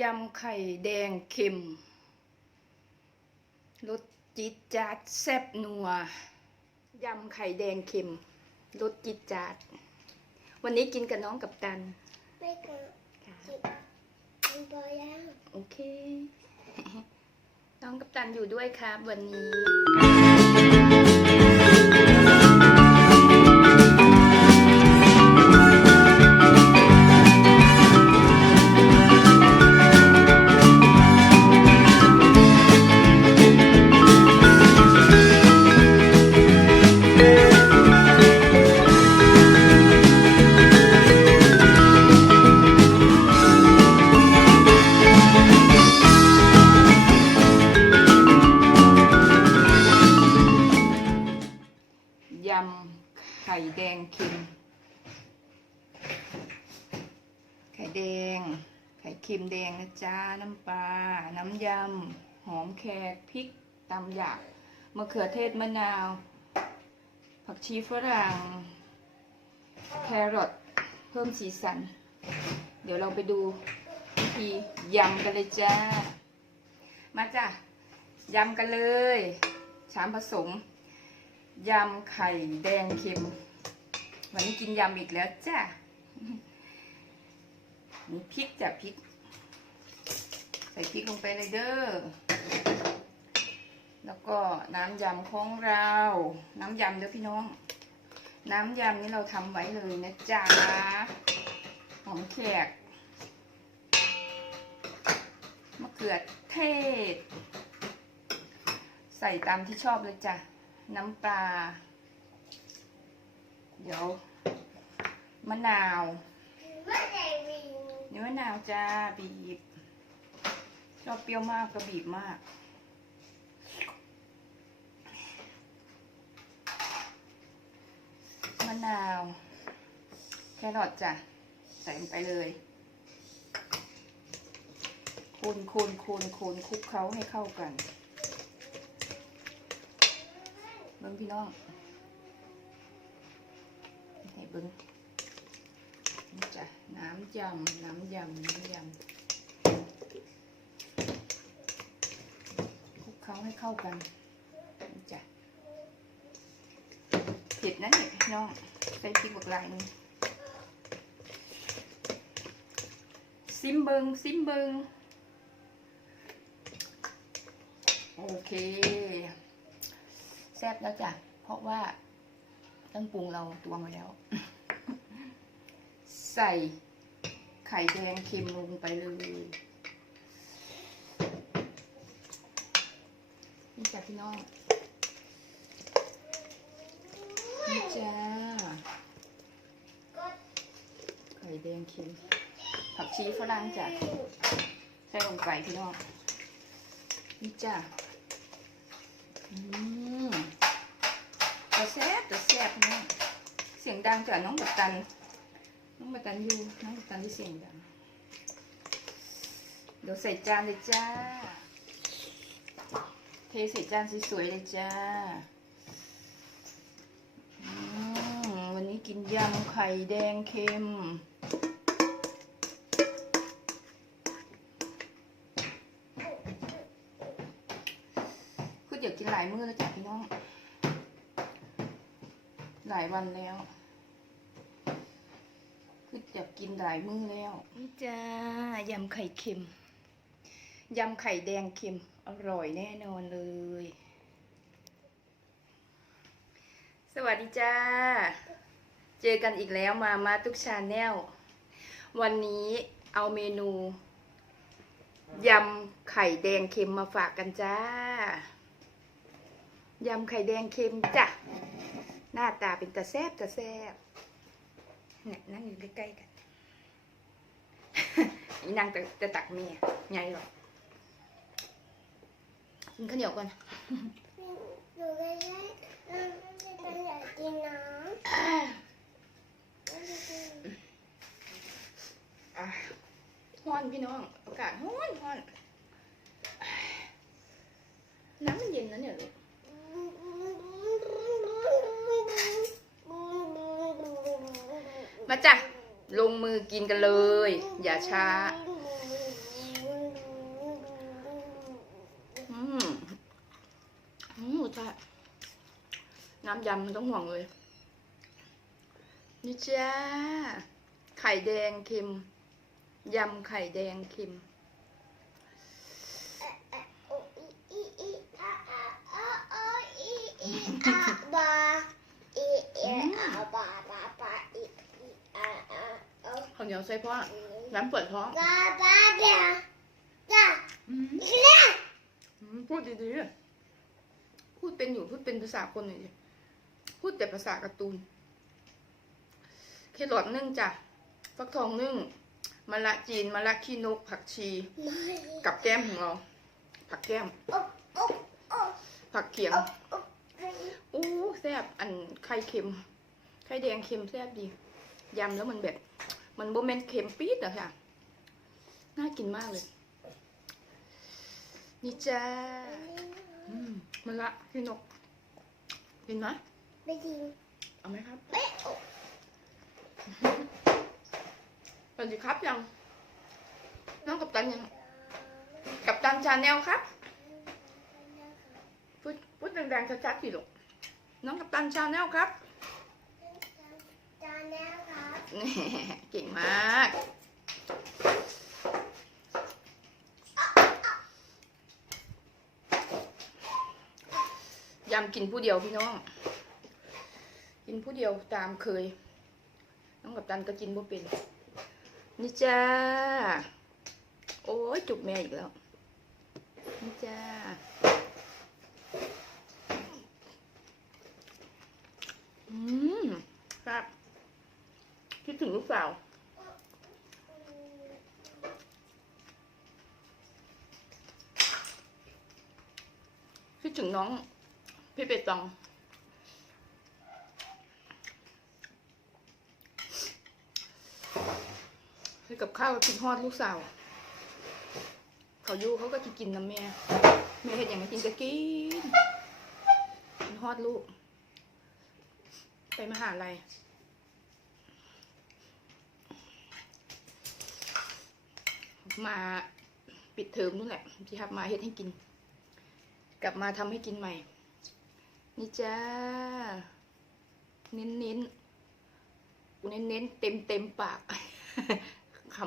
ยำไข่แดงเค็มรสจิดจาดแซ่บนัวยำไข่แดงเค็มรสจิดจาดวันนี้กินกับน้องกับตัน ไม่เกินค่ะสิบมันพอแล้วโอเค น้องกับตันอยู่ด้วยครับวันนี้ ยำไข่แดงเค็ม ไข่แดง ไข่เค็มแดงนะจ๊ะ น้ำปลา น้ำยำ หอมแขกพริกตำหยาบมะเขือเทศมะนาว ผักชีฝรั่ง แครอท เพิ่มสีสัน เดี๋ยวเราไปดูวิธียำกันเลยจ้า มาจ้ะยำกันเลยสามผสม ยำไข่แดงเค็ม วันนี้กินยำอีกแล้วจ้ะมีพริกจ้ะพริก ใส่พริกลงไปเลยเด้อ แล้วก็น้ำยำของเรา น้ำยำเด้อพี่น้อง น้ำยำนี้เราทำไว้เลยนะจ๊ะหอมแขกมะเขือเทศ ใส่ตามที่ชอบเลยจ้ะ น้ำปลา เดี๋ยวมะนาวนี่มะนาวจ้าบีบชอบเปรี้ยวมากก็บีบมากมะนาว แครอทจ้ะ ใส่ลงไปเลยคนคนคนคนคลุกเคล้าให้เข้ากัน เบิ้งพี่น้องให้เบิ้งนี่จ้ะน้ำยำน้ำยำน้ำยำคลุกเคล้าให้เข้ากันนี่จ้ะเผ็ดนะเนี่ยพี่น้องใส่พริกบักลายนึงซิมเบิงซิมเบิงโอเค ซ่บแล้วจ้ะ เพราะว่าเครื่องปรุงเราตวงไว้แล้ว ใส่ไข่แดงเค็มลงไปเลยนี่จ้ะพี่น้องนี่จ้าไข่แดงเค็มผักชีฝรั่งจ้ะใส่ลงไปพี่น้องนี่จ้ะอืมแต่แซ่บแต่แซ่บนะเสียง ดังจากน้องบักตัน น้องบักตันอยู่ น้องบักตันที่เสียงดัง เดี๋ยวใส่จานเลยจ้า เทใส่จานสวยๆเลยจ้าอืมวันนี้กินยำไข่แดงเค็มคือเดี๋ยวกินหลายมื้อแล้วจ้ะพี่น้อง หลายวันแล้ว อจะกินหลายมื้อแล้วนี่จ้ายำไข่เค็มยำไข่แดงเค็มอร่อยแน่นอนเลย สวัสดีจ้า เจอกันอีกแล้วมามาทุกชาแนลวันนี้เอาเมนูยำไข่แดงเค็มมาฝากกันจ้ายำไข่แดงเค็มจ้ะหน้าตาเป็นตาแซบตาแซบ เนี่ยนั่งอยู่ใกล้ๆกันอีนางจะจะตักเมียไงหรอกกินข้าวเหนียวก่อนหนูไม่ได้อืมไม่ได้อยากกินน้อะฮ้อนพี่น้องอากาศฮ้อนฮ้อนน้ำมันเย็นนะเนี่ยลูก มาจ้ะลงมือกินกันเลย อย่าช้าอืมอืมจ้ะน้ำยำมันต้องห่วงเลย นี่จ้า ไข่แดงเค็ม ยำไข่แดงเค็ม นียวใส่เพราะน้ำเปิดท้องบาบาเดียจ้าอืมอีเล่อืมพูดดีๆพูดเป็นอยู่พูดเป็นภาษาคนหน่อยดิพูดแต่ภาษาการ์ตูน เครอทนึ่งจ้ะฟักทองนึ่งมะละจีนมะละขี้นก ผักชีไม่กับแก้มของเรา ผักแก้มโอ๊ะโอ๊ะโอ๊ะผักเขียงโอ๊ะอู้แซ่บอันไข่เค็ม ไข่แดงเค็มแซ่บดียำแล้วมันแบบ มันโบเมนเค็มปี๊ดอะค่ะ น่ากินมากเลย นี่จ้าอืมมะละขี้นกกินไหมไม่จริงเอาไหมครับไม่โอ๊ะสวัสดีครับยัง น้องกับตันยัง กับตันชาแนลครับ พูดพูดดังๆชัดๆสิลูกน้องกับตันชาแนลครับ จานแล้วครับ แหน่ เก่งมาก ยำกินผู้เดียวพี่น้อง กินผู้เดียวตามเคย น้องกับตันก็กินบ่เป็น นี่จ้า โอ้ยจุกแม่อีกแล้ว นี่จ้าอืมครับ ถึงลูกสาว คิดถึงน้อง พี่เปตอง ให้กับข้าวกินฮอดลูกสาว เขาอยู่เขาก็จะกินน้ำแม่แม่เห็นอย่างไรกินก็กินกินฮอดลูก ไปมหาลัย มาปิดเทอมนู่นแหละที่ครับมาเฮ็ดให้กิน กลับมาทำให้กินใหม่ นี่จ้า เน้นเน้นกูเน้นเน้นเต็มเต็มปากค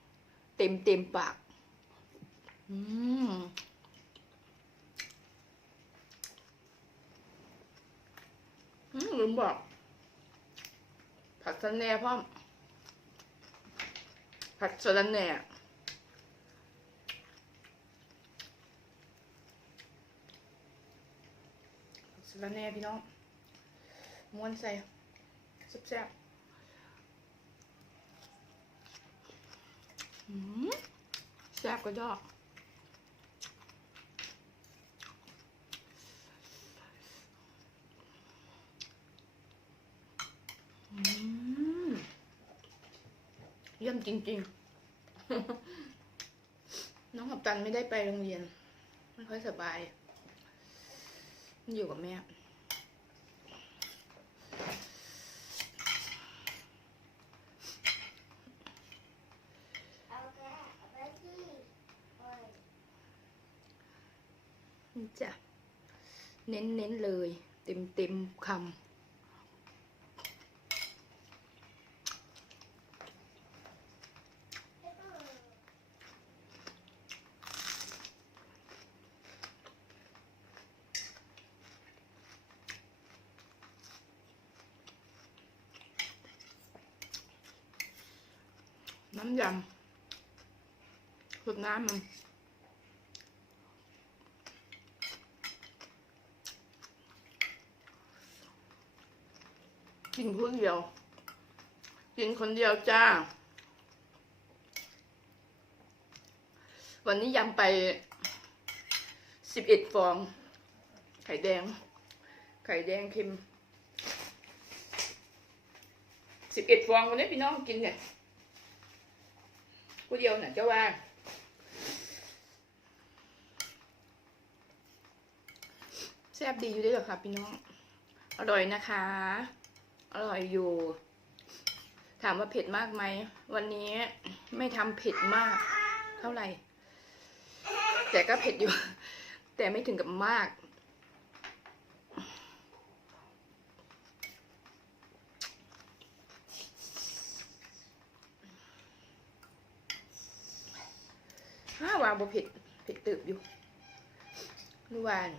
ำเต็มเต็มปาก อืมอืมลืมบอก ผัดสะแหน่พ่อมผัดสะแหน่ ผัดสะแน่พี่น้องม้วนใส่แซ่บๆอืมแซ่บก็ดอกเยี่ยมจริงๆ น้องกับตันไม่ได้ไปโรงเรียน ไม่ค่อยสบาย อยู่กับแม่ เอาแค่เอาไปที่โอ้ย นี่จ้ะ เน้นเน้นๆเลย เต็มเต็มๆคำน้ำยำสุดน้ำมัน กินคนเดียว กินคนเดียวจ้า วันนี้ยำไปสิบเอ็ดฟอง ไข่แดง ไข่แดงเค็มสิบเอ็ดฟองวันนี้พี่น้องกินเนี่ยผู้เดียวน่ะเจ้าว่าแซ่บดีอยู่ด้วยเหรอคะพี่น้อง อร่อยนะคะ อร่อยอยู่ ถามว่าเผ็ดมากไหม วันนี้ไม่ทำเผ็ดมาก เท่าไหร่ แต่ก็เผ็ดอยู่ แต่ไม่ถึงกับมาก ห้าวางบ่เผ็ดเผ็ดตืบอยู่หรือวาน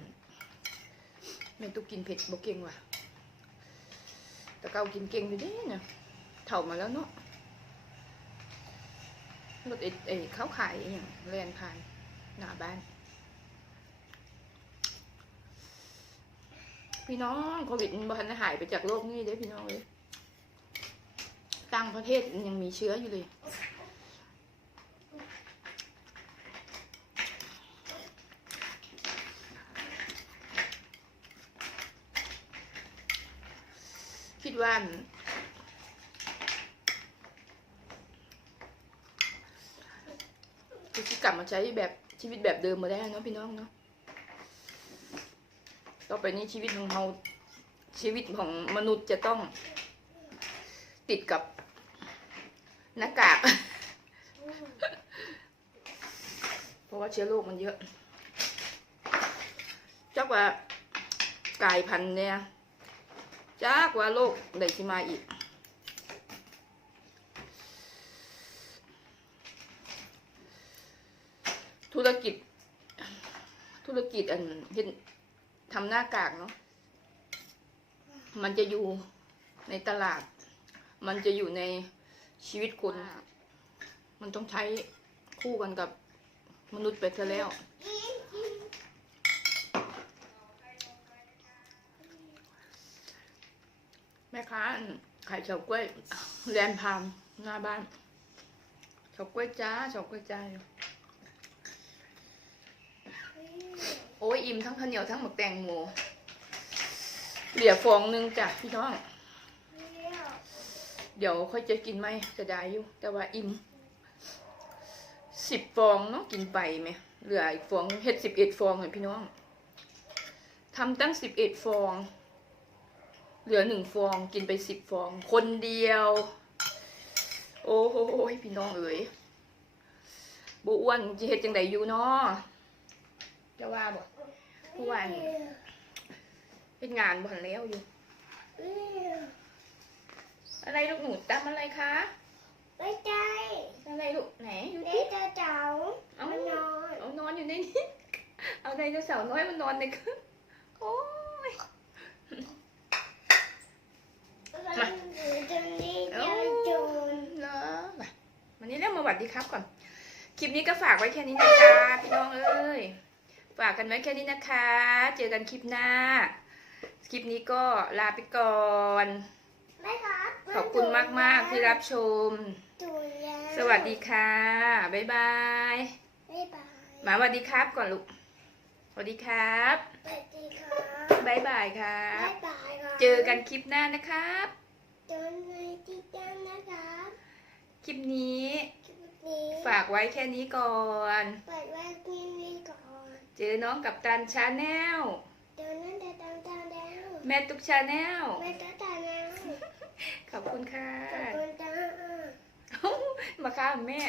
ไม่ตุกกินเผ็ดบ่เก่งว่ะ แต่เกากินเก่งอยู่ดิเนี่ยเถ่ามาแล้วเนาะรถไอ้ไอ้เขาขายอย่างเรียนผ่านหน้าบ้าน พี่น้องโควิดมันบ่ทันหายไปจากโลกนี้เด้พี่น้องเลยต่างประเทศยังมีเชื้ออยู่เลย คิดว่าจะกลับมาใช้แบบชีวิตแบบเดิมมาได้เนาะพี่น้องเนาะต่อไปนี้ชีวิตของเราชีวิตของมนุษย์จะต้องติดกับหน้ากาก เพราะว่าเชื้อโรคมันเยอะจักว่า กายพันธุ์เนี่ย จักว่าโรคใดสิมาอีก ธุรกิจ ธุรกิจอันเฮ็ดทำหน้ากากเนาะมันจะอยู่ในตลาด มันจะอยู่ในชีวิตคน มันต้องใช้คู่กันกับมนุษย์ไปซะแล้ว ค้าขายเฉาก๊วยแลนพามหน้าบ้านเฉาก๊วยจ้าเฉาก๊วยจ้าโอ้ยอิ่มทั้งข้าวเหนียวทั้งหมกแตงโมเหลือฟองหนึงจ้ะพี่น้อง เดี๋ยวค่อยจะกินไหมจะได้อยู่ แต่ว่าอิ่มสิบฟองเนาะกินไปไหมเหลืออีกฟองเฮ็ดสิบเอ็ดฟองเลยพี่น้องทำตั้งสิบเอ็ดฟอง เหลือหนึ่งฟองกินไปสิบฟอง คนเดียว โอ้โหพี่น้องเอ๋ยบอ้วนจะเฮ็ดจังไดอยู่เนาะจะว่าบ่เมื่อวานเป็นงานบ่ทันแล้วอยู่ อะไรลูกหนูตามอะไรคะไม่ใช่อะไรลูกไหนอยู่เด็ที่กจะเจ้าเอามันนอนเอานอนอยู่ในนี้เอาไดโนเสาร์น้อยมันนอนในคืนโอ้ยมัน วันนี้เรียกมาหวัดดีครับก่อน คลิปนี้ก็ฝากไว้แค่นี้นะจ๊ะพี่น้องเอ้ย ฝากกันไว้แค่นี้นะคะ เจอกันคลิปหน้า คลิปนี้ก็ลาไปก่อนแม่ครับขอบคุณมากๆที่รับชมจูนแล้วสวัสดีค่ะบ๊ายบายบ๊ายบายหมาสวัสดีครับก่อนลูก สวัสดีครับ สวัสดีครับบ๊ายบายครับ๊าบยบายครับเจอกันคลิปหน้านะครับ เจอกันในที่ด้านนะครับ คลิปนี้คลิป นี้ฝากไว้แค่นี้ก่อนเปิดไว้ที่นี่ก่อนเจอน้องกับตันชาแนลเดี๋ยวนั้นจะตามตามแล้วแม่ตุกชาแนลไม่ต้องตามแล้วขอบคุณค่ะขอบคุณจ้ามาค่ะแม่